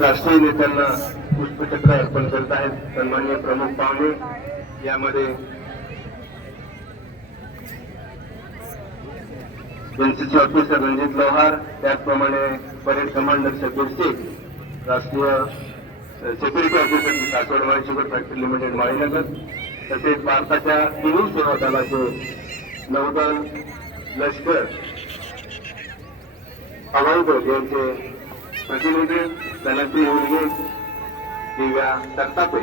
राष्ट्रीय नेत्यांना पुष्पचक्र अर्पण करत आहेत। सन्माननीय प्रमुख पाहुणे यामध्ये एनसीसी ऑफिसर रणजित लोहार, त्याचप्रमाणे परेड कमांडर शबीर शेख, राष्ट्रीय security officer Saswad sugar factory limited Malinagar, तसेच भारताच्या तिन्ही सेवा दलाचे नौदल, लष्कर, हवाई दल यांचे प्रतिनिधी धनश्री उलगे, दिव्या दत्तापे।